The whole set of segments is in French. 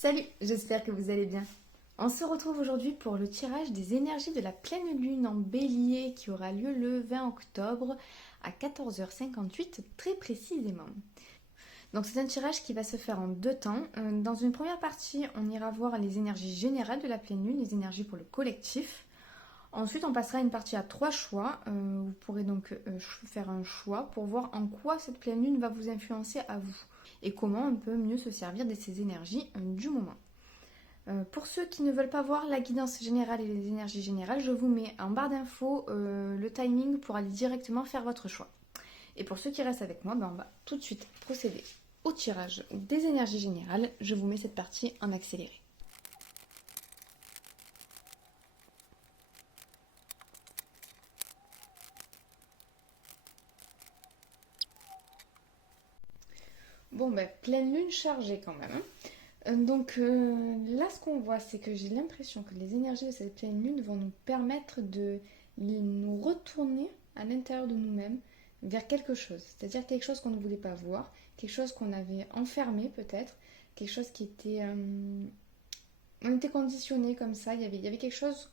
Salut, j'espère que vous allez bien. On se retrouve aujourd'hui pour le tirage des énergies de la pleine lune en bélier qui aura lieu le 20 octobre à 14h58 très précisément. Donc c'est un tirage qui va se faire en deux temps. Dans une première partie, on ira voir les énergies générales de la pleine lune, les énergies pour le collectif. Ensuite, on passera à une partie à trois choix. Vous pourrez donc faire un choix pour voir en quoi cette pleine lune va vous influencer à vous et comment on peut mieux se servir de ces énergies du moment. Pour ceux qui ne veulent pas voir la guidance générale et les énergies générales, je vous mets en barre d'infos le timing pour aller directement faire votre choix. Et pour ceux qui restent avec moi, on va tout de suite procéder au tirage des énergies générales. Je vous mets cette partie en accéléré. Bon, pleine lune chargée quand même. Là, ce qu'on voit, c'est que j'ai l'impression que les énergies de cette pleine lune vont nous permettre de nous retourner à l'intérieur de nous-mêmes vers quelque chose. C'est-à-dire quelque chose qu'on ne voulait pas voir, quelque chose qu'on avait enfermé peut-être, quelque chose qui était... on était conditionné comme ça, il y avait quelque chose...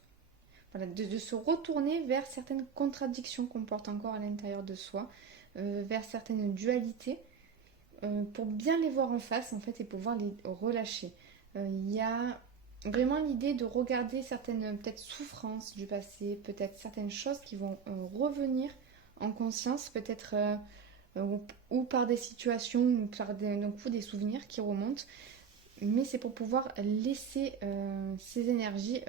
Voilà, de se retourner vers certaines contradictions qu'on porte encore à l'intérieur de soi, vers certaines dualités pour bien les voir en face en fait et pouvoir les relâcher. Il y a vraiment l'idée de regarder certaines peut-être souffrances du passé, peut-être certaines choses qui vont revenir en conscience, peut-être ou par des situations ou par des souvenirs qui remontent, mais c'est pour pouvoir laisser ces énergies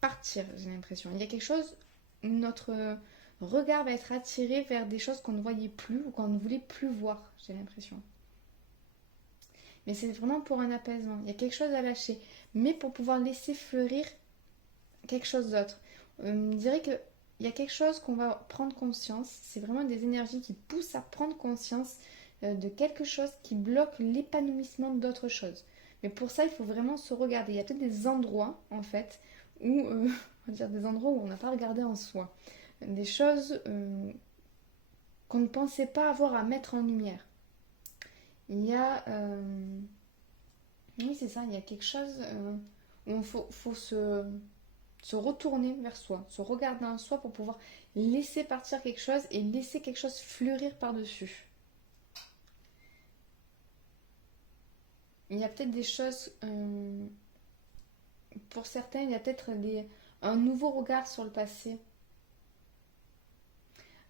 partir, j'ai l'impression. Il y a quelque chose, notre regard va être attiré vers des choses qu'on ne voyait plus ou qu'on ne voulait plus voir, j'ai l'impression. Mais c'est vraiment pour un apaisement. Il y a quelque chose à lâcher. Mais pour pouvoir laisser fleurir quelque chose d'autre. Je dirais qu'il y a quelque chose qu'on va prendre conscience. C'est vraiment des énergies qui poussent à prendre conscience de quelque chose qui bloque l'épanouissement d'autre chose. Mais pour ça, il faut vraiment se regarder. Il y a peut-être des endroits, en fait, où, on va dire des endroits où on n'a pas regardé en soi. Des choses qu'on ne pensait pas avoir à mettre en lumière. Il y a... Oui, c'est ça, il y a quelque chose où il faut se retourner vers soi, se regarder en soi pour pouvoir laisser partir quelque chose et laisser quelque chose fleurir par-dessus. Il y a peut-être des choses, pour certains, il y a peut-être un nouveau regard sur le passé.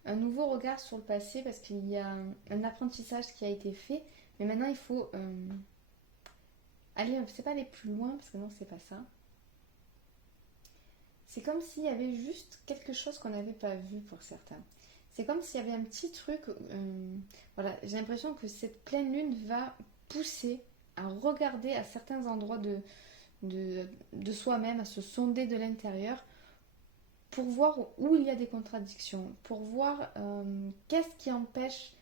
Un nouveau regard sur le passé parce qu'il y a un apprentissage qui a été fait, mais maintenant il faut c'est pas aller plus loin parce que non, c'est pas ça. C'est comme s'il y avait juste quelque chose qu'on n'avait pas vu pour certains. C'est comme s'il y avait un petit truc. Voilà, j'ai l'impression que cette pleine lune va pousser à regarder à certains endroits de soi-même, à se sonder de l'intérieur pour voir où il y a des contradictions, pour voir qu'est-ce qui empêche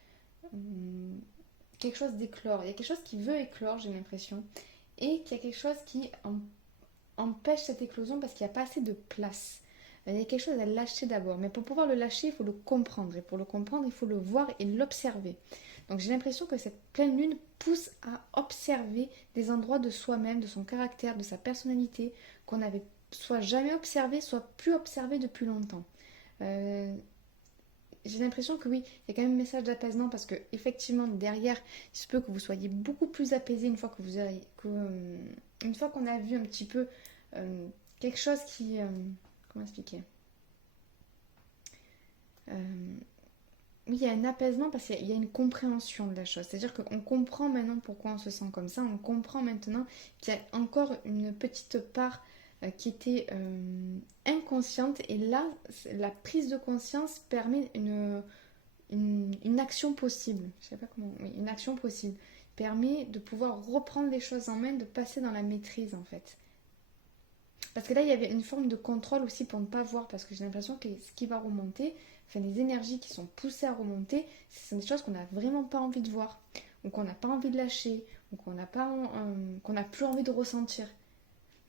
quelque chose d'éclore. Il y a quelque chose qui veut éclore, j'ai l'impression, et qu'il y a quelque chose qui empêche cette éclosion parce qu'il n'y a pas assez de place. Il y a quelque chose à lâcher d'abord, mais pour pouvoir le lâcher, il faut le comprendre. Et pour le comprendre, il faut le voir et l'observer. Donc j'ai l'impression que cette pleine lune pousse à observer des endroits de soi-même, de son caractère, de sa personnalité, qu'on n'avait soit jamais observé, soit plus observé depuis longtemps. Euh, j'ai l'impression que oui, il y a quand même un message d'apaisement parce que effectivement derrière, il se peut que vous soyez beaucoup plus apaisé une fois que vous avez, une fois qu'on a vu un petit peu quelque chose qui, comment expliquer, euh, oui, il y a un apaisement parce qu'il y a une compréhension de la chose. C'est-à-dire qu'on comprend maintenant pourquoi on se sent comme ça. On comprend maintenant qu'il y a encore une petite part qui était inconsciente. Et là, la prise de conscience permet une action possible. Je sais pas comment. Oui, une action possible. Permet de pouvoir reprendre les choses en main, de passer dans la maîtrise en fait. Parce que là, il y avait une forme de contrôle aussi pour ne pas voir, parce que j'ai l'impression que ce qui va remonter, enfin les énergies qui sont poussées à remonter, ce sont des choses qu'on n'a vraiment pas envie de voir, ou qu'on n'a pas envie de lâcher, ou qu'on n'a plus envie de ressentir.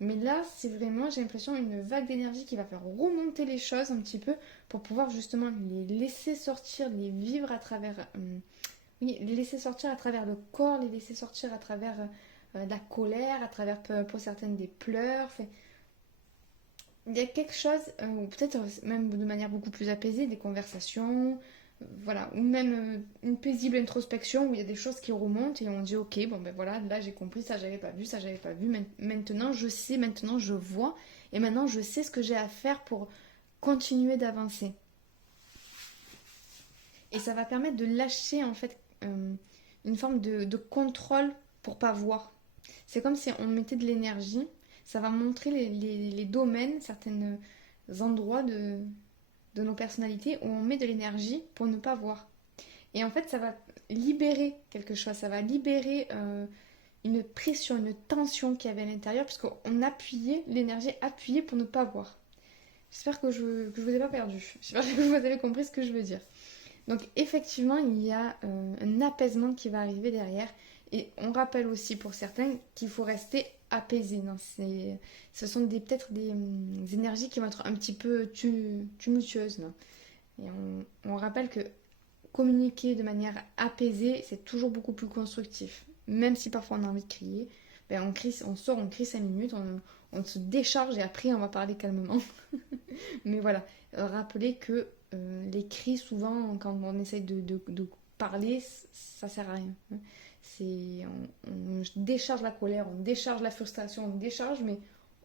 Mais là, c'est vraiment, j'ai l'impression, une vague d'énergie qui va faire remonter les choses un petit peu pour pouvoir justement les laisser sortir, les vivre à travers, oui, les laisser sortir à travers le corps, les laisser sortir à travers de la colère, à travers pour certaines des pleurs. Enfin, il y a quelque chose, ou peut-être même de manière beaucoup plus apaisée, des conversations, voilà, ou même une paisible introspection où il y a des choses qui remontent et on dit ok, bon ben voilà, là j'ai compris, ça j'avais pas vu, ça j'avais pas vu, maintenant je sais, maintenant je vois, et maintenant je sais ce que j'ai à faire pour continuer d'avancer. Et ça va permettre de lâcher en fait une forme de contrôle pour pas voir. C'est comme si on mettait de l'énergie, ça va montrer les domaines, certains endroits de nos personnalités où on met de l'énergie pour ne pas voir. Et en fait, ça va libérer quelque chose, ça va libérer une pression, une tension qu'il y avait à l'intérieur, puisqu'on appuyait, l'énergie appuyée pour ne pas voir. J'espère que je vous ai pas perdu. J'espère que vous avez compris ce que je veux dire. Donc effectivement, il y a un apaisement qui va arriver derrière. Et on rappelle aussi pour certains qu'il faut rester apaisé. Non, ce sont peut-être des énergies qui vont être un petit peu tumultueuses. Non. Et on rappelle que communiquer de manière apaisée, c'est toujours beaucoup plus constructif. Même si parfois on a envie de crier, ben on sort, on crie 5 minutes, on se décharge et après on va parler calmement. Mais voilà, rappelez que les cris, souvent, quand on essaye de parler, ça sert à rien. On décharge la colère, on décharge la frustration, on décharge, mais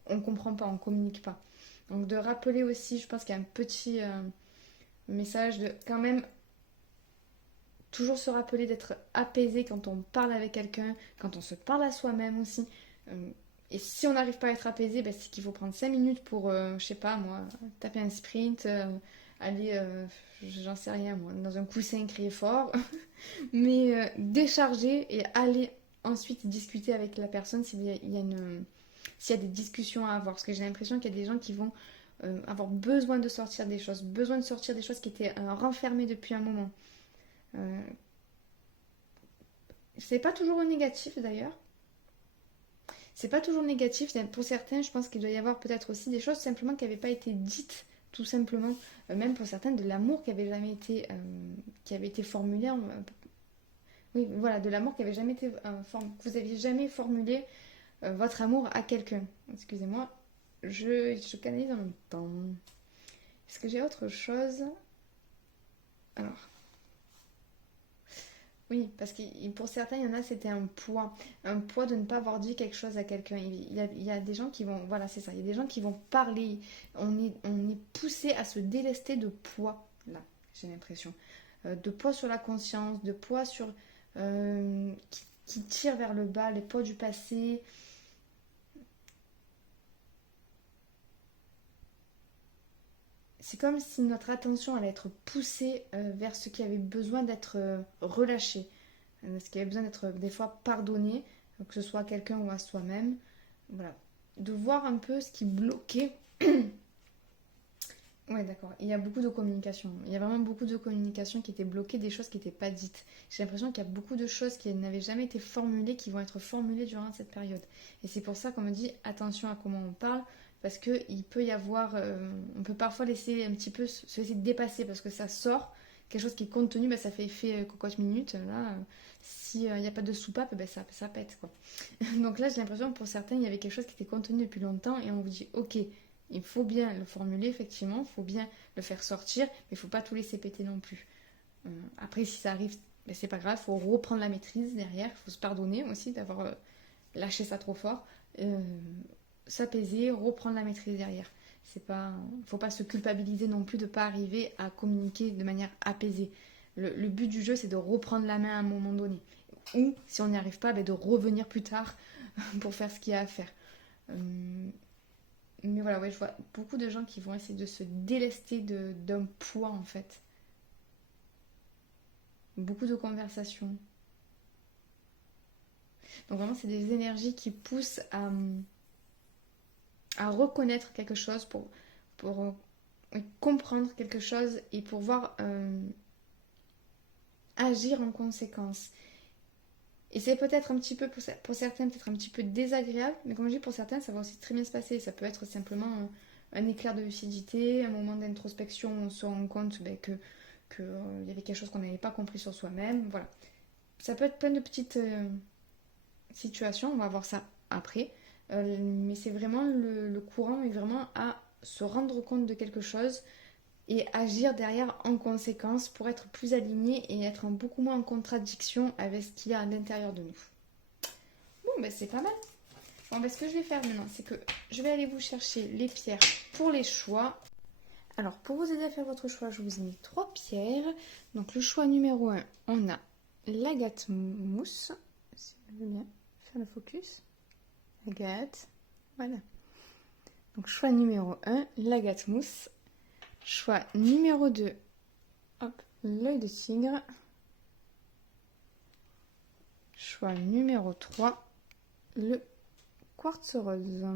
on comprend pas, on communique pas. Donc de rappeler aussi, je pense qu'il y a un petit message de quand même toujours se rappeler d'être apaisé quand on parle avec quelqu'un, quand on se parle à soi-même aussi. Et si on n'arrive pas à être apaisé, ben c'est qu'il faut prendre 5 minutes pour, je sais pas moi, taper un sprint, aller, j'en sais rien moi, dans un coussin, crier fort, mais décharger et aller ensuite discuter avec la personne s'il y a des discussions à avoir. Parce que j'ai l'impression qu'il y a des gens qui vont avoir besoin de sortir des choses, besoin de sortir des choses qui étaient renfermées depuis un moment. Euh, c'est pas toujours négatif d'ailleurs. C'est pas toujours négatif. Pour certains, je pense qu'il doit y avoir peut-être aussi des choses simplement qui n'avaient pas été dites, tout simplement. Même pour certains, de l'amour qui avait été formulé. Oui, voilà, de l'amour qui avait jamais été que vous aviez jamais formulé votre amour à quelqu'un. Excusez-moi, je canalise en même temps. Est-ce que j'ai autre chose? Alors. Oui, parce que pour certains, il y en a, c'était un poids de ne pas avoir dit quelque chose à quelqu'un. Il y a des gens qui vont, voilà, c'est ça, il y a des gens qui vont parler. On est poussé à se délester de poids, là, j'ai l'impression. De poids sur la conscience, de poids qui tire vers le bas, les poids du passé. C'est comme si notre attention allait être poussée vers ce qui avait besoin d'être relâché. Ce qui avait besoin d'être des fois pardonné, que ce soit à quelqu'un ou à soi-même. Voilà. De voir un peu ce qui bloquait. Ouais, d'accord. Il y a beaucoup de communication. Il y a vraiment beaucoup de communication qui était bloquée, des choses qui n'étaient pas dites. J'ai l'impression qu'il y a beaucoup de choses qui n'avaient jamais été formulées, qui vont être formulées durant cette période. Et c'est pour ça qu'on me dit attention à comment on parle, parce qu'il peut y avoir... on peut parfois laisser un petit peu se laisser dépasser, parce que ça sort. Quelque chose qui est contenu, bah, ça fait effet cocotte minute. Là, s'il n'y a pas de soupape, bah, ça pète, quoi. Donc là, j'ai l'impression que pour certains, il y avait quelque chose qui était contenu depuis longtemps, et on vous dit, ok, il faut bien le formuler, effectivement, il faut bien le faire sortir, mais il ne faut pas tout laisser péter non plus. Après, si ça arrive, ben, c'est pas grave, il faut reprendre la maîtrise derrière, il faut se pardonner aussi d'avoir lâché ça trop fort, s'apaiser, reprendre la maîtrise derrière. C'est pas, faut pas se culpabiliser non plus de ne pas arriver à communiquer de manière apaisée. Le but du jeu, c'est de reprendre la main à un moment donné. Ou, si on n'y arrive pas, ben, de revenir plus tard pour faire ce qu'il y a à faire. Mais voilà, ouais, je vois beaucoup de gens qui vont essayer de se délester d'un poids en fait. Beaucoup de conversations. Donc vraiment, c'est des énergies qui poussent à reconnaître quelque chose, pour comprendre quelque chose et pouvoir agir en conséquence. Et c'est peut-être un petit peu, pour certains, peut-être un petit peu désagréable, mais comme je dis, pour certains, ça va aussi très bien se passer. Ça peut être simplement un éclair de lucidité, un moment d'introspection où on se rend compte que, y avait quelque chose qu'on n'avait pas compris sur soi-même. Voilà. Ça peut être plein de petites situation, on va voir ça après. Mais c'est vraiment le courant est vraiment à se rendre compte de quelque chose et agir derrière en conséquence pour être plus aligné et être beaucoup moins en contradiction avec ce qu'il y a à l'intérieur de nous. Bon, ben c'est pas mal. Bon, ben ce que je vais faire maintenant, c'est que je vais aller vous chercher les pierres pour les choix. Alors, pour vous aider à faire votre choix, je vous ai mis 3 pierres. Donc, le choix numéro 1, on a l'agate mousse. Si vous voulez bien faire le focus. Agate. Voilà. Donc, choix numéro 1, l'agate mousse. Choix numéro 2, hop, l'œil de tigre. Choix numéro 3, le quartz rose.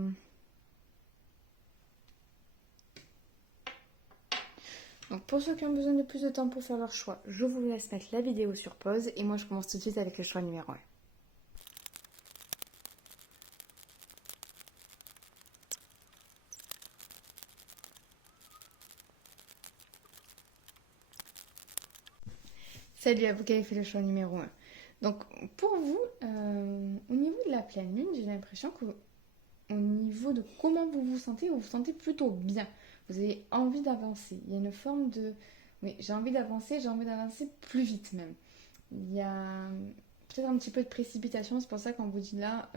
Donc pour ceux qui ont besoin de plus de temps pour faire leur choix, je vous laisse mettre la vidéo sur pause et moi je commence tout de suite avec le choix numéro 1. Salut à vous qui avez fait le choix numéro 1. Donc pour vous, au niveau de la pleine lune, j'ai l'impression que au niveau de comment vous vous sentez plutôt bien. Vous avez envie d'avancer. Il y a une forme de... Oui, j'ai envie d'avancer plus vite même. Il y a peut-être un petit peu de précipitation, c'est pour ça qu'on vous dit là,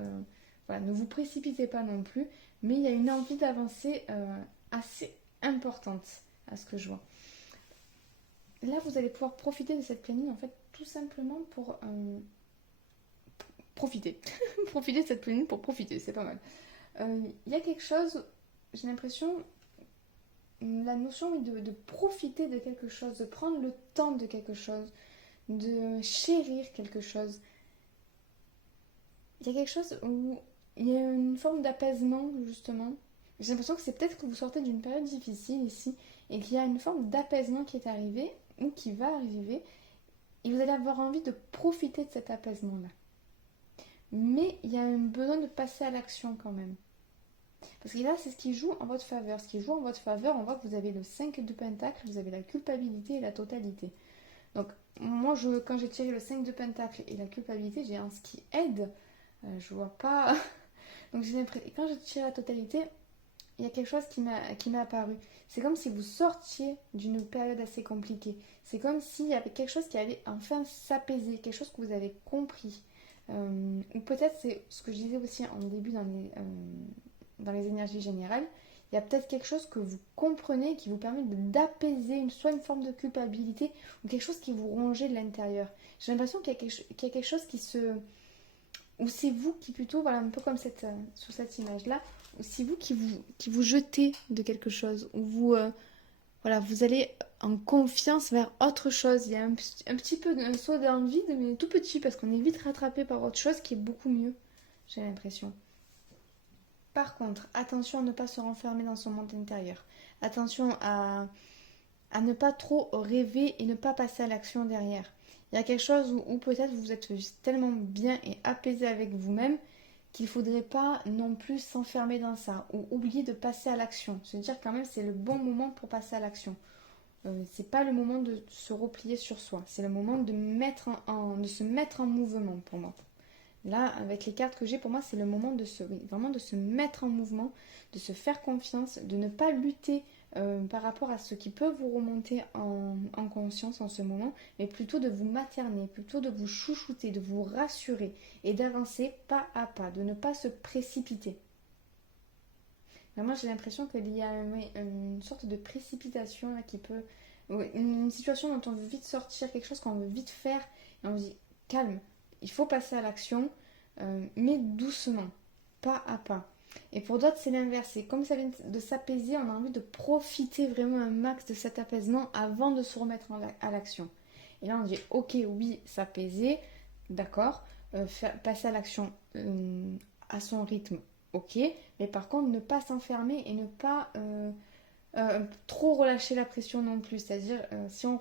voilà, ne vous précipitez pas non plus, mais il y a une envie d'avancer assez importante à ce que je vois. Là, vous allez pouvoir profiter de cette pleine lune, en fait, tout simplement pour profiter. Profiter de cette pleine lune pour profiter, c'est pas mal. Il y a quelque chose, j'ai l'impression, la notion de profiter de quelque chose, de prendre le temps de quelque chose, de chérir quelque chose. Il y a quelque chose où il y a une forme d'apaisement, justement. J'ai l'impression que c'est peut-être que vous sortez d'une période difficile ici et qu'il y a une forme d'apaisement qui est arrivée ou qui va arriver et vous allez avoir envie de profiter de cet apaisement-là. Mais il y a un besoin de passer à l'action quand même. Parce que là, c'est ce qui joue en votre faveur. Ce qui joue en votre faveur, on voit que vous avez le 5 de pentacle, vous avez la culpabilité et la totalité. Donc, moi, quand j'ai tiré le 5 de pentacle et la culpabilité, j'ai un ce qui aide. Je vois pas. Donc, j'ai l'impression. Quand j'ai tiré la totalité, il y a quelque chose qui m'est apparu. C'est comme si vous sortiez d'une période assez compliquée. C'est comme s'il y avait quelque chose qui allait enfin s'apaiser, quelque chose que vous avez compris. Ou peut-être c'est ce que je disais aussi en début dans les énergies générales, il y a peut-être quelque chose que vous comprenez qui vous permet d'apaiser soit une forme de culpabilité ou quelque chose qui vous rongeait de l'intérieur. J'ai l'impression qu'il y a quelque chose qui se... Ou c'est vous qui plutôt, voilà, un peu comme sur cette image-là, ou c'est vous qui vous jetez de quelque chose, ou voilà, vous allez en confiance vers autre chose. Il y a un petit peu un saut dans le vide, mais tout petit, parce qu'on est vite rattrapé par autre chose qui est beaucoup mieux, j'ai l'impression. Par contre, attention à ne pas se renfermer dans son monde intérieur. Attention à ne pas trop rêver et ne pas passer à l'action derrière. Il y a quelque chose où peut-être vous êtes tellement bien et apaisé avec vous-même qu'il ne faudrait pas non plus s'enfermer dans ça ou oublier de passer à l'action. Se dire quand même c'est le bon moment pour passer à l'action. C'est pas le moment de se replier sur soi. C'est le moment de de se mettre en mouvement pour moi. Là, avec les cartes que j'ai, pour moi, c'est le moment vraiment de se mettre en mouvement, de se faire confiance, de ne pas lutter par rapport à ce qui peut vous remonter en conscience en ce moment, mais plutôt de vous materner, plutôt de vous chouchouter, de vous rassurer et d'avancer pas à pas, de ne pas se précipiter. Vraiment, j'ai l'impression qu'il y a une sorte de précipitation là, qui peut... Une situation dont on veut vite sortir, quelque chose qu'on veut vite faire, et on se dit, calme, il faut passer à l'action, mais doucement, pas à pas. Et pour d'autres, c'est l'inverse. C'est comme ça vient de s'apaiser, on a envie de profiter vraiment un max de cet apaisement avant de se remettre à l'action. Et là, on dit, ok, oui, s'apaiser, d'accord, passer à l'action à son rythme, ok, mais par contre, ne pas s'enfermer et ne pas trop relâcher la pression non plus. C'est-à-dire, si on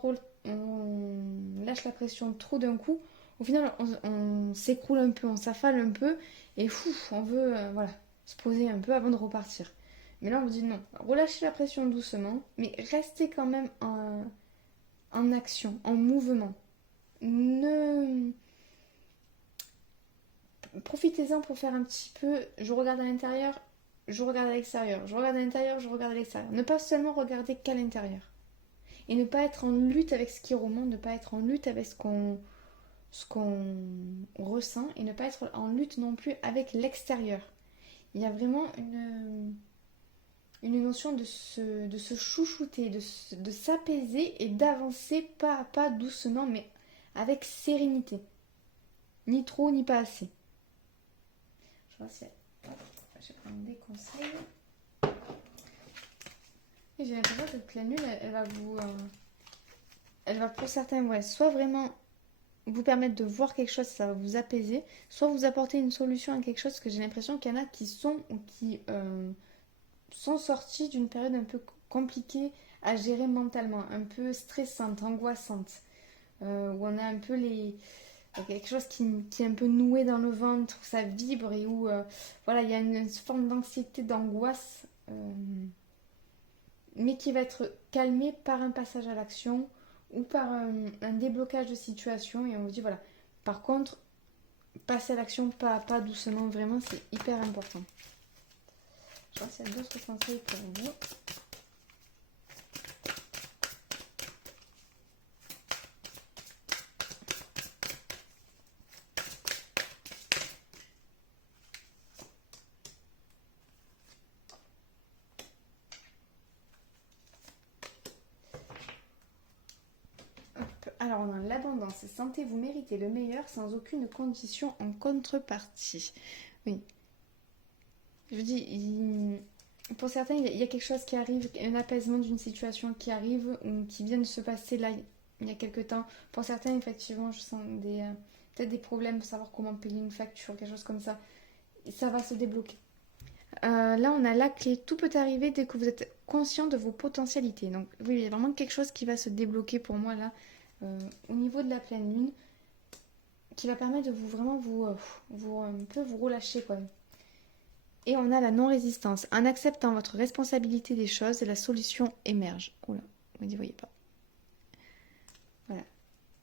lâche la pression trop d'un coup, au final, on s'écroule un peu, on s'affale un peu, et on veut voilà, se poser un peu avant de repartir. Mais là, on vous dit non, relâchez la pression doucement, mais restez quand même en action, en mouvement. Ne profitez-en pour faire un petit peu, je regarde à l'intérieur, je regarde à l'extérieur, je regarde à l'intérieur, je regarde à l'extérieur. Ne pas seulement regarder qu'à l'intérieur. Et ne pas être en lutte avec ce qui remonte, ne pas être en lutte avec ce qu'on ressent et ne pas être en lutte non plus avec l'extérieur. Il y a vraiment une notion de se chouchouter, de s'apaiser et d'avancer pas à pas doucement mais avec sérénité. Ni trop ni pas assez. Je vois si je vais prendre des conseils. Et j'ai l'impression que cette pleine lune, elle va vous... elle va pour certains, ouais, soit vraiment vous permettre de voir quelque chose, ça va vous apaiser, soit vous apporter une solution à quelque chose, parce que j'ai l'impression qu'il y en a qui sont ou qui sont sortis d'une période un peu compliquée à gérer mentalement, un peu stressante, angoissante, où on a un peu quelque chose qui est un peu noué dans le ventre, où ça vibre et où voilà, il y a une forme d'anxiété, d'angoisse, mais qui va être calmée par un passage à l'action ou par un déblocage de situation et on vous dit voilà. Par contre, passer à l'action pas à pas, doucement, vraiment, c'est hyper important. Je vois s'il y a d'autres conseils pour vous. Hop. Alors on a l'abondance, santé, vous méritez le meilleur sans aucune condition en contrepartie. Oui. Je vous dis, pour certains, il y a quelque chose qui arrive, un apaisement d'une situation qui arrive ou qui vient de se passer là il y a quelque temps. Pour certains, effectivement, je sens peut-être des problèmes pour savoir comment payer une facture, quelque chose comme ça. Et ça va se débloquer. Là, on a la clé. Tout peut arriver dès que vous êtes conscient de vos potentialités. Donc, oui, il y a vraiment quelque chose qui va se débloquer pour moi là, au niveau de la pleine lune, qui va permettre de vous vraiment un peu vous relâcher quoi. Et on a la non-résistance. En acceptant votre responsabilité des choses, la solution émerge. Oula, vous ne voyez pas. Voilà.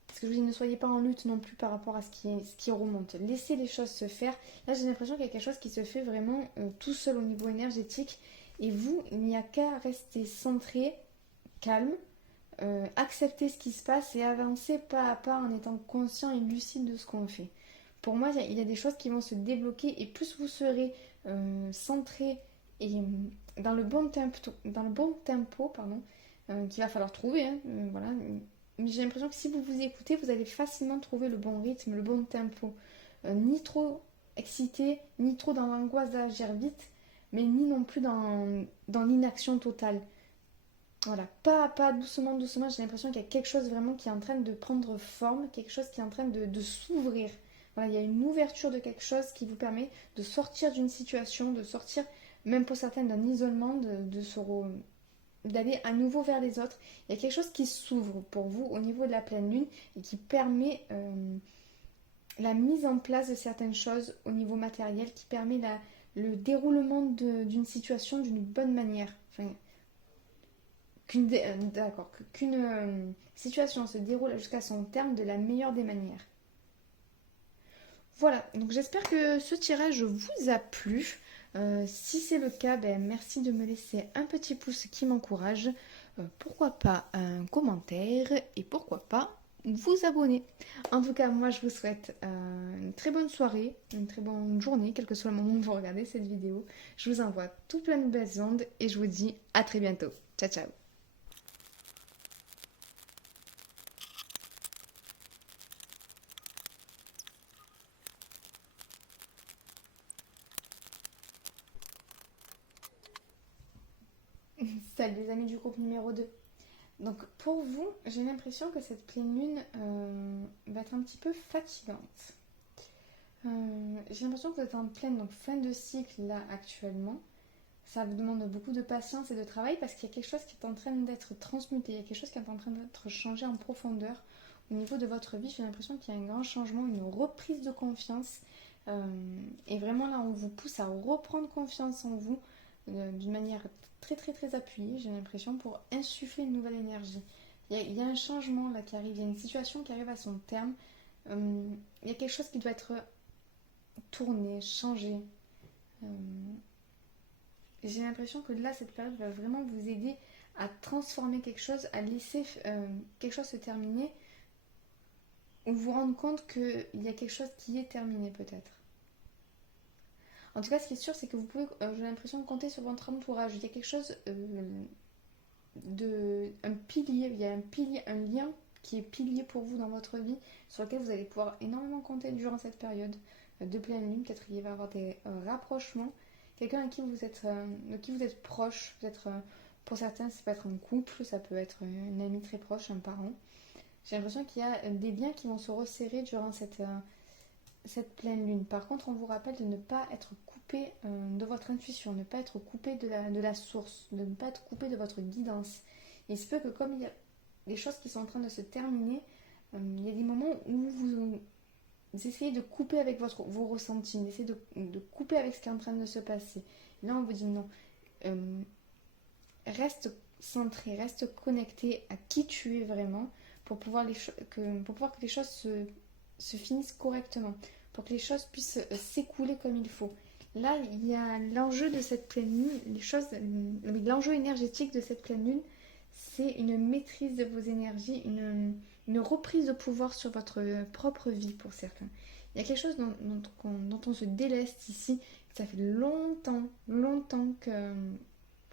Parce que je vous dis, ne soyez pas en lutte non plus par rapport à ce qui remonte. Laissez les choses se faire. Là, j'ai l'impression qu'il y a quelque chose qui se fait vraiment tout seul au niveau énergétique. Et vous, il n'y a qu'à rester centré, calme, accepter ce qui se passe et avancer pas à pas en étant conscient et lucide de ce qu'on fait. Pour moi, il y a des choses qui vont se débloquer et plus vous serez centré et dans le bon tempo, pardon, qu'il va falloir trouver, hein, voilà. Mais j'ai l'impression que si vous vous écoutez, vous allez facilement trouver le bon rythme, le bon tempo. Ni trop excité, ni trop dans l'angoisse d'agir vite, mais ni non plus dans l'inaction totale. Voilà, pas à pas, doucement, doucement, j'ai l'impression qu'il y a quelque chose vraiment qui est en train de prendre forme, quelque chose qui est en train de s'ouvrir. Voilà, il y a une ouverture de quelque chose qui vous permet de sortir d'une situation, de sortir, même pour certains, d'un isolement, d'aller à nouveau vers les autres. Il y a quelque chose qui s'ouvre pour vous au niveau de la pleine lune et qui permet la mise en place de certaines choses au niveau matériel, qui permet le déroulement d'une situation d'une bonne manière. Enfin, qu'une situation se déroule jusqu'à son terme de la meilleure des manières. Voilà, donc j'espère que ce tirage vous a plu. Si c'est le cas, merci de me laisser un petit pouce qui m'encourage. Pourquoi pas un commentaire et pourquoi pas vous abonner. En tout cas, moi je vous souhaite une très bonne soirée, une très bonne journée, quel que soit le moment où vous regardez cette vidéo. Je vous envoie tout plein de belles ondes et je vous dis à très bientôt. Ciao ciao. Salut les amis du groupe numéro 2. Donc pour vous, j'ai l'impression que cette pleine lune va être un petit peu fatigante. J'ai l'impression que vous êtes en pleine donc fin de cycle là actuellement. Ça vous demande beaucoup de patience et de travail parce qu'il y a quelque chose qui est en train d'être transmuté, il y a quelque chose qui est en train d'être changé en profondeur au niveau de votre vie. J'ai l'impression qu'il y a un grand changement, une reprise de confiance. Et vraiment là, on vous pousse à reprendre confiance en vous d'une manière très très très appuyée, j'ai l'impression, pour insuffler une nouvelle énergie. Il y a un changement là qui arrive, il y a une situation qui arrive à son terme. Il y a quelque chose qui doit être tourner, changer. Euh, j'ai l'impression que là, cette période va vraiment vous aider à transformer quelque chose, à laisser quelque chose se terminer, ou vous rendre compte qu'il y a quelque chose qui est terminé peut-être. En tout cas, ce qui est sûr, c'est que vous pouvez, j'ai l'impression, compter sur votre entourage. Il y a quelque chose un pilier, il y a un pilier, un lien qui est pilier pour vous dans votre vie, sur lequel vous allez pouvoir énormément compter durant cette période de pleine lune. Peut-être qu'il va y avoir des rapprochements, quelqu'un de qui vous êtes proche, peut-être pour certains, ça peut être un couple, ça peut être une amie très proche, un parent. J'ai l'impression qu'il y a des liens qui vont se resserrer durant cette pleine lune. Par contre, on vous rappelle de ne pas être coupé de votre intuition, ne pas être coupé de la source, de ne pas être coupé de votre guidance. Il se peut que comme il y a des choses qui sont en train de se terminer, il y a des moments où vous essayez de couper avec vos ressentis, d'essayer de couper avec ce qui est en train de se passer. Là, on vous dit non. Reste centré, reste connecté à qui tu es vraiment pour pouvoir, pour pouvoir que les choses se finissent correctement, pour que les choses puissent s'écouler comme il faut. Là, il y a l'enjeu de cette pleine lune, l'enjeu énergétique de cette pleine lune, c'est une maîtrise de vos énergies, une reprise de pouvoir sur votre propre vie pour certains. Il y a quelque chose dont on se déleste ici, ça fait longtemps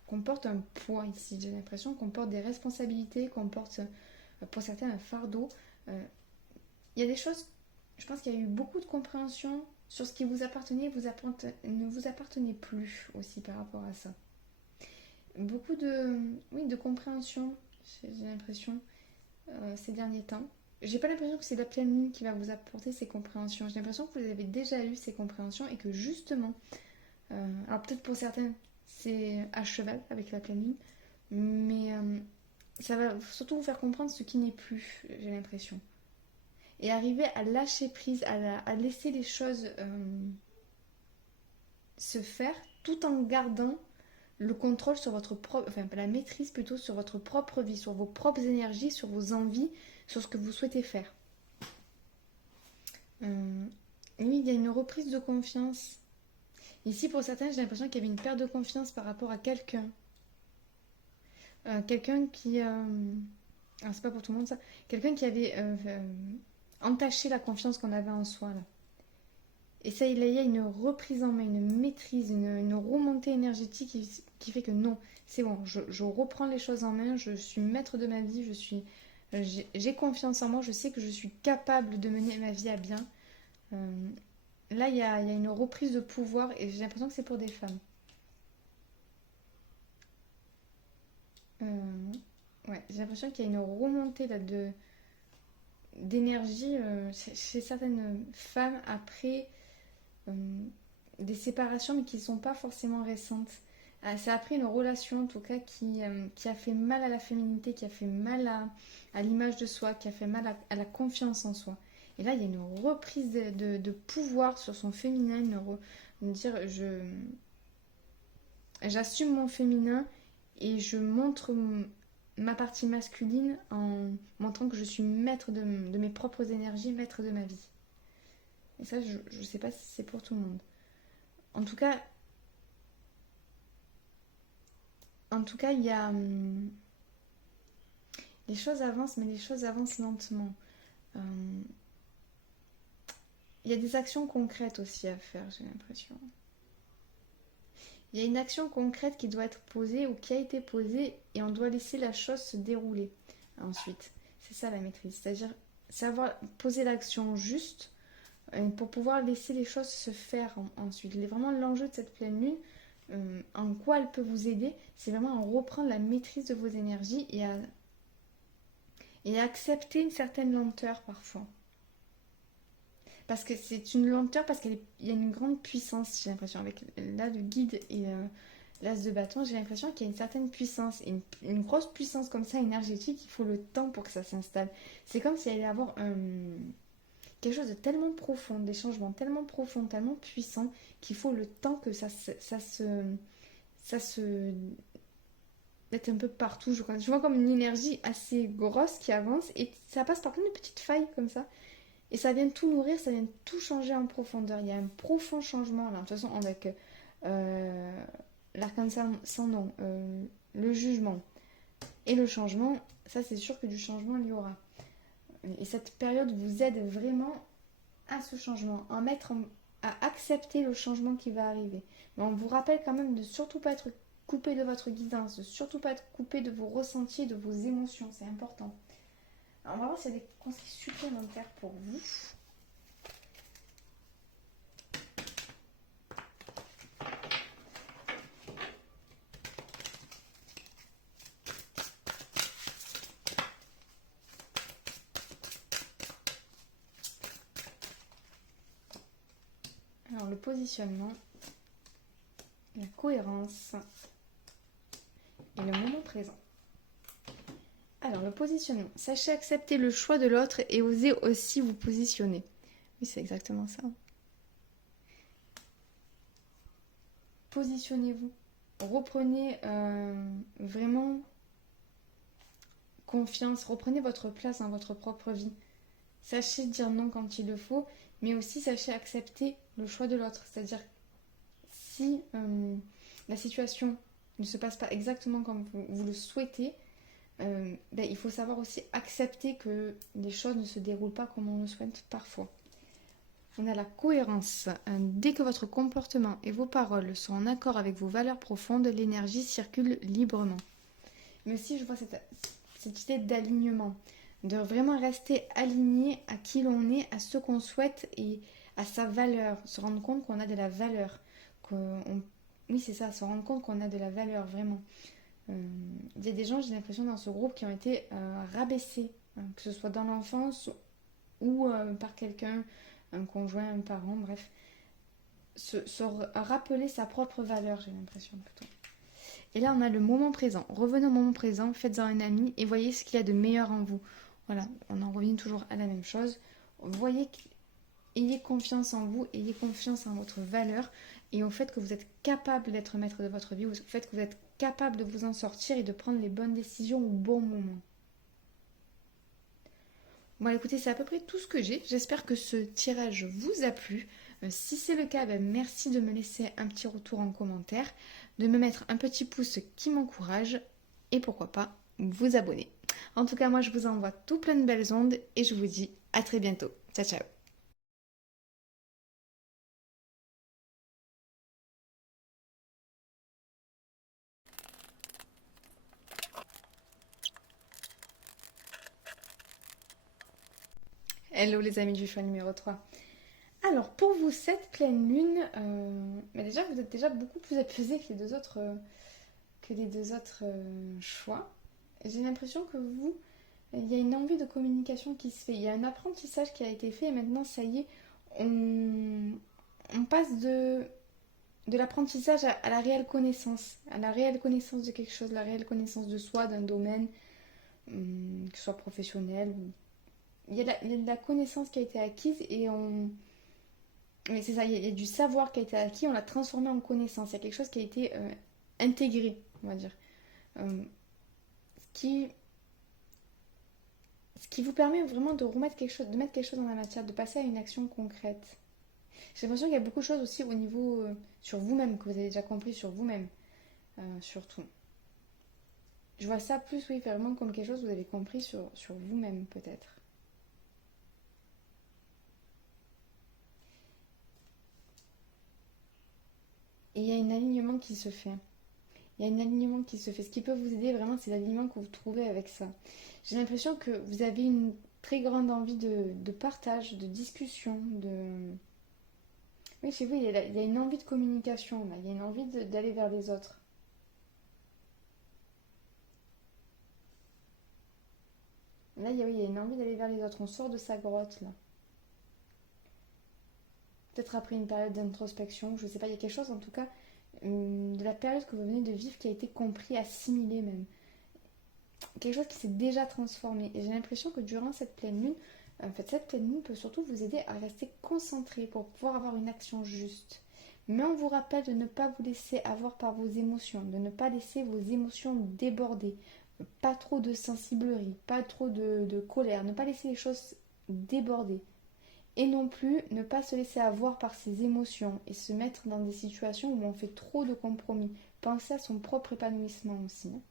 qu'on porte un poids ici. J'ai l'impression qu'on porte des responsabilités, qu'on porte pour certains un fardeau. Il y a des choses, je pense qu'il y a eu beaucoup de compréhension sur ce qui vous appartenait ne vous appartenait plus aussi par rapport à ça. Beaucoup de compréhension, j'ai l'impression, ces derniers temps. J'ai pas l'impression que c'est la pleine lune qui va vous apporter ces compréhensions. J'ai l'impression que vous avez déjà eu ces compréhensions et que justement, alors peut-être pour certains, c'est à cheval avec la pleine lune, mais ça va surtout vous faire comprendre ce qui n'est plus, j'ai l'impression. Et arriver à lâcher prise, à laisser les choses se faire tout en gardant le contrôle sur votre propre, enfin la maîtrise plutôt sur votre propre vie, sur vos propres énergies, sur vos envies, sur ce que vous souhaitez faire. Oui, il y a une reprise de confiance. Ici, pour certains, j'ai l'impression qu'il y avait une perte de confiance par rapport à quelqu'un. Quelqu'un qui... alors, c'est pas pour tout le monde ça. Quelqu'un qui avait entaché la confiance qu'on avait en soi, là. Et ça, il y a une reprise en main, une maîtrise, une remontée énergétique qui fait que non, c'est bon, je reprends les choses en main, je suis maître de ma vie, j'ai confiance en moi, je sais que je suis capable de mener ma vie à bien. Là, il y a une reprise de pouvoir et j'ai l'impression que c'est pour des femmes. Ouais, j'ai l'impression qu'il y a une remontée là, d'énergie chez certaines femmes après des séparations, mais qui ne sont pas forcément récentes. C'est après une relation, en tout cas, qui a fait mal à la féminité, qui a fait mal à l'image de soi, qui a fait mal à la confiance en soi. Et là, il y a une reprise de pouvoir sur son féminin, dire j'assume mon féminin et je montre ma partie masculine en montrant que je suis maître de mes propres énergies, maître de ma vie. Et ça, je ne sais pas si c'est pour tout le monde. En tout cas, il y a... les choses avancent, mais les choses avancent lentement. Il y a des actions concrètes aussi à faire, j'ai l'impression. Il y a une action concrète qui doit être posée ou qui a été posée et on doit laisser la chose se dérouler ensuite. C'est ça la maîtrise, c'est-à-dire savoir poser l'action juste pour pouvoir laisser les choses se faire ensuite. Vraiment l'enjeu de cette pleine lune, en quoi elle peut vous aider, c'est vraiment à reprendre la maîtrise de vos énergies et à accepter une certaine lenteur parfois. Parce que c'est une lenteur, parce qu'il y a une grande puissance, j'ai l'impression, avec là le guide et l'as de bâton, j'ai l'impression qu'il y a une certaine puissance, et une grosse puissance comme ça, énergétique, il faut le temps pour que ça s'installe. C'est comme s'il allait y avoir quelque chose de tellement profond, des changements tellement profonds, tellement puissants, qu'il faut le temps que ça se être un peu partout. Je vois comme une énergie assez grosse qui avance, et ça passe par plein de petites failles comme ça. Et ça vient tout nourrir, ça vient tout changer en profondeur. Il y a un profond changement là. De toute façon, avec l'arcane sans nom, le jugement et le changement, ça c'est sûr que du changement il y aura. Et cette période vous aide vraiment à ce changement, à accepter le changement qui va arriver. Mais on vous rappelle quand même de surtout pas être coupé de votre guidance, de surtout pas être coupé de vos ressentis, de vos émotions, c'est important. Alors on va voir s'il y a des conseils supplémentaires pour vous. Alors le positionnement, la cohérence et le moment présent. Alors le positionnement, sachez accepter le choix de l'autre et osez aussi vous positionner. Oui, c'est exactement ça. Positionnez-vous. Reprenez vraiment confiance, reprenez votre place dans votre propre vie. Sachez dire non quand il le faut, mais aussi sachez accepter le choix de l'autre. C'est-à-dire, si la situation ne se passe pas exactement comme vous le souhaitez, il faut savoir aussi accepter que les choses ne se déroulent pas comme on le souhaite parfois. On a la cohérence. Dès que votre comportement et vos paroles sont en accord avec vos valeurs profondes, l'énergie circule librement. Mais aussi, je vois cette idée d'alignement, de vraiment rester aligné à qui l'on est, à ce qu'on souhaite et à sa valeur. Se rendre compte qu'on a de la valeur. Oui, c'est ça, se rendre compte qu'on a de la valeur, vraiment. Il y a des gens, j'ai l'impression, dans ce groupe qui ont été rabaissés, que ce soit dans l'enfance ou par quelqu'un, un conjoint, un parent, bref. Se rappeler sa propre valeur, j'ai l'impression plutôt. Et là, on a le moment présent. Revenez au moment présent, faites-en un ami et voyez ce qu'il y a de meilleur en vous. Voilà, on en revient toujours à la même chose. Voyez, ayez confiance en vous, ayez confiance en votre valeur et au fait que vous êtes capable d'être maître de votre vie, au fait que vous êtes capable de vous en sortir et de prendre les bonnes décisions au bon moment. Bon, écoutez, c'est à peu près tout ce que j'ai. J'espère que ce tirage vous a plu. Si c'est le cas, merci de me laisser un petit retour en commentaire, de me mettre un petit pouce qui m'encourage et pourquoi pas vous abonner. En tout cas, moi je vous envoie tout plein de belles ondes et je vous dis à très bientôt. Ciao ciao. Hello les amis du choix numéro 3. Alors pour vous, cette pleine lune, mais déjà vous êtes déjà beaucoup plus apaisé que les deux autres choix. J'ai l'impression que vous, il y a une envie de communication qui se fait. Il y a un apprentissage qui a été fait et maintenant ça y est, on passe de l'apprentissage à la réelle connaissance, de quelque chose, la réelle connaissance de soi, d'un domaine, que ce soit professionnel. Il y a de la connaissance qui a été acquise et on... Mais c'est ça, il y a du savoir qui a été acquis, on l'a transformé en connaissance. Il y a quelque chose qui a été intégré, on va dire. Ce qui vous permet vraiment de remettre quelque chose, de mettre quelque chose dans la matière, de passer à une action concrète. J'ai l'impression qu'il y a beaucoup de choses aussi au niveau sur vous-même, que vous avez déjà compris sur vous-même, surtout. Je vois ça plus, oui, vraiment comme quelque chose que vous avez compris sur vous-même, peut-être. Et il y a un alignement qui se fait. Il y a un alignement qui se fait. Ce qui peut vous aider vraiment, c'est l'alignement que vous trouvez avec ça. J'ai l'impression que vous avez une très grande envie de partage, de discussion, de... Oui, chez vous, il y a une envie de communication, là. Il y a une envie d'aller vers les autres. Là, oui, il y a une envie d'aller vers les autres. On sort de sa grotte, là. Peut-être après une période d'introspection, je ne sais pas, il y a quelque chose en tout cas de la période que vous venez de vivre qui a été compris, assimilé même. Quelque chose qui s'est déjà transformé. Et j'ai l'impression que durant cette pleine lune, en fait, cette pleine lune peut surtout vous aider à rester concentré pour pouvoir avoir une action juste. Mais on vous rappelle de ne pas vous laisser avoir par vos émotions, de ne pas laisser vos émotions déborder. Pas trop de sensiblerie, pas trop de colère, ne pas laisser les choses déborder. et non plus ne pas se laisser avoir par ses émotions et se mettre dans des situations où on fait trop de compromis. Penser à son propre épanouissement aussi, hein.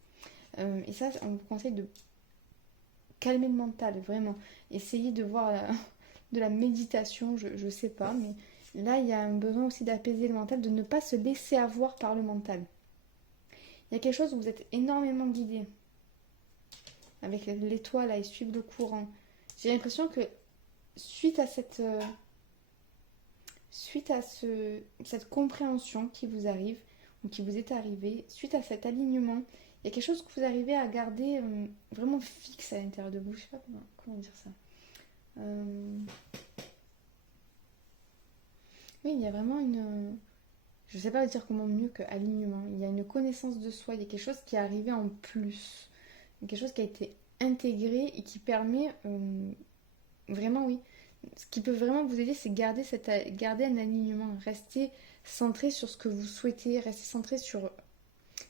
Et ça, on vous conseille de calmer le mental, vraiment. Essayer de voir de la méditation, je sais pas, mais là, il y a un besoin aussi d'apaiser le mental, de ne pas se laisser avoir par le mental. Il y a quelque chose où vous êtes énormément guidé avec l'étoile et suivre le courant. J'ai l'impression que suite à cette compréhension qui vous arrive ou qui vous est arrivée, suite à cet alignement, il y a quelque chose que vous arrivez à garder vraiment fixe à l'intérieur de vous. Je sais pas comment dire ça. Oui, il y a vraiment une... Je sais pas dire comment mieux que alignement. Il y a une connaissance de soi, il y a quelque chose qui est arrivé en plus. Quelque chose qui a été intégré et qui permet vraiment, oui. Ce qui peut vraiment vous aider, c'est garder un alignement. Rester centré sur ce que vous souhaitez, rester centré sur...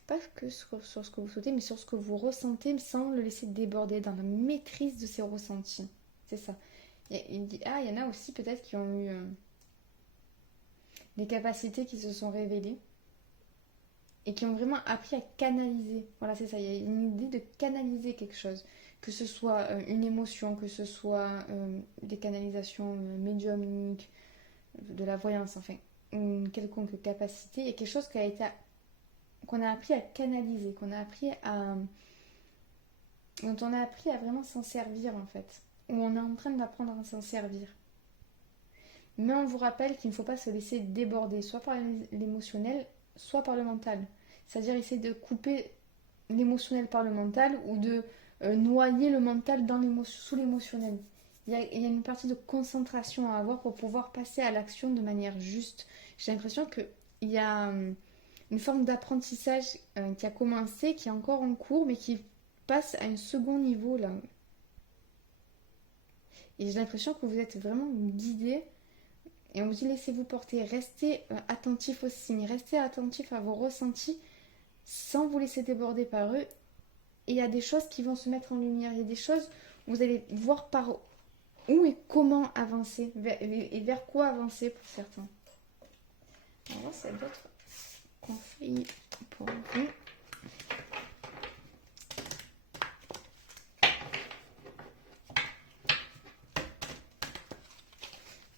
Pas que sur ce que vous souhaitez, mais sur ce que vous ressentez sans le laisser déborder, dans la maîtrise de ses ressentis. C'est ça. Il y en a aussi peut-être qui ont eu des capacités qui se sont révélées et qui ont vraiment appris à canaliser. Voilà, c'est ça. Il y a une idée de canaliser quelque chose. Que ce soit une émotion, que ce soit des canalisations médiumniques, de la voyance, enfin, une quelconque capacité. Il y a quelque chose qu'on a appris à canaliser, dont on a appris à vraiment s'en servir en fait. Ou on est en train d'apprendre à s'en servir. Mais on vous rappelle qu'il ne faut pas se laisser déborder, soit par l'émotionnel, soit par le mental. C'est-à-dire essayer de couper l'émotionnel par le mental ou de noyer le mental sous l'émotionnel. Il y a une partie de concentration à avoir pour pouvoir passer à l'action de manière juste. J'ai l'impression qu'il y a une forme d'apprentissage qui a commencé, qui est encore en cours, mais qui passe à un second niveau là. Et j'ai l'impression que vous êtes vraiment guidé. Et on vous dit laissez-vous porter, restez attentif aux signes, restez attentif à vos ressentis sans vous laisser déborder par eux. Et il y a des choses qui vont se mettre en lumière, il y a des choses où vous allez voir par où et comment avancer, et vers quoi avancer pour certains. On va voir s'il y a d'autres conseils pour vous.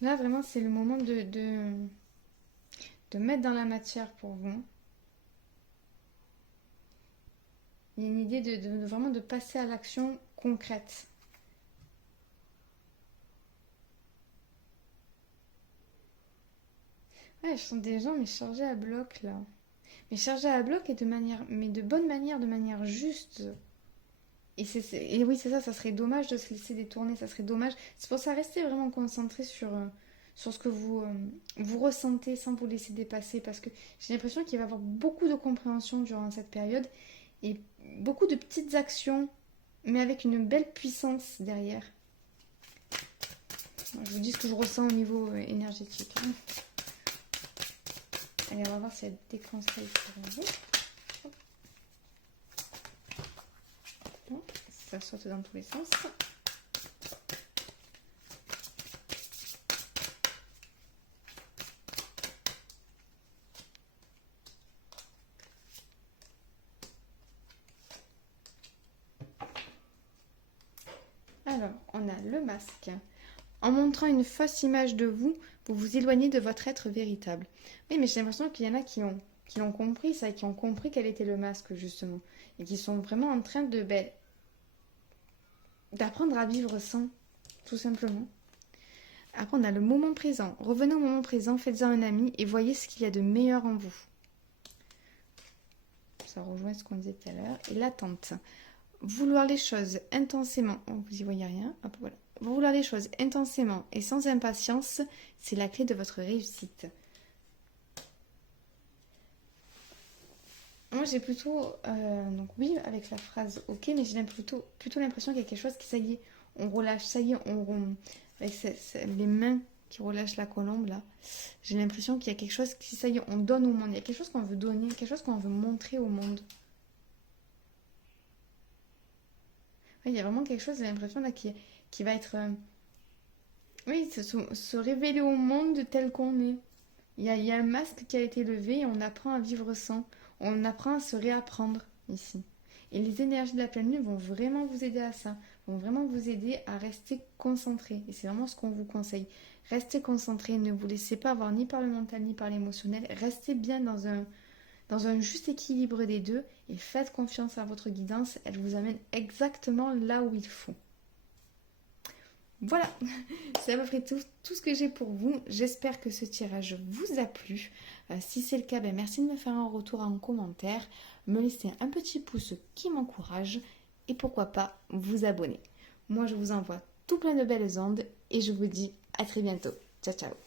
Là, vraiment, c'est le moment de mettre dans la matière pour vous. Il y a une idée de vraiment de passer à l'action concrète. Ouais, je sens des gens mais chargés à bloc là. Mais chargés à bloc et de bonne manière, de manière juste. Et oui, c'est ça, ça serait dommage de se laisser détourner, ça serait dommage. C'est pour ça, restez vraiment concentré sur ce que vous ressentez sans vous laisser dépasser, parce que j'ai l'impression qu'il va y avoir beaucoup de compréhension durant cette période et beaucoup de petites actions, mais avec une belle puissance derrière. Je vous dis ce que je ressens au niveau énergétique. Allez, on va voir s'il y a des conseils pour vous. Ça saute dans tous les sens. Alors, on a le masque. En montrant une fausse image de vous, vous vous éloignez de votre être véritable. Oui, mais j'ai l'impression qu'il y en a qui l'ont compris ça, et qui ont compris quel était le masque justement, et qui sont vraiment en train d'apprendre à vivre sans, tout simplement. Après, on a le moment présent. Revenez au moment présent, faites-en un ami et voyez ce qu'il y a de meilleur en vous. Ça rejoint ce qu'on disait tout à l'heure. Et l'attente. Vouloir les choses intensément. Oh, vous y voyez rien. Hop, voilà. Vouloir les choses intensément et sans impatience, c'est la clé de votre réussite. Moi, j'ai plutôt... donc oui, avec la phrase « ok », mais j'ai plutôt l'impression qu'il y a quelque chose qui, ça y est, on relâche. Ça y est, avec les mains qui relâchent la colombe, là. J'ai l'impression qu'il y a quelque chose qui, ça y est, on donne au monde. Il y a quelque chose qu'on veut donner, quelque chose qu'on veut montrer au monde. Ouais, il y a vraiment quelque chose, j'ai l'impression, là, qui va être Oui, se révéler au monde tel qu'on est. Il y a un masque qui a été levé et on apprend à vivre sans. On apprend à se réapprendre ici. Et les énergies de la pleine lune vont vraiment vous aider à ça. Vont vraiment vous aider à rester concentré. Et c'est vraiment ce qu'on vous conseille. Restez concentré, ne vous laissez pas avoir ni par le mental ni par l'émotionnel. Restez bien dans un juste équilibre des deux et faites confiance à votre guidance. Elle vous amène exactement là où il faut. Voilà, c'est à peu près tout ce que j'ai pour vous. J'espère que ce tirage vous a plu. Si c'est le cas, ben merci de me faire un retour en commentaire, me laisser un petit pouce qui m'encourage et pourquoi pas vous abonner. Moi, je vous envoie tout plein de belles ondes et je vous dis à très bientôt. Ciao, ciao.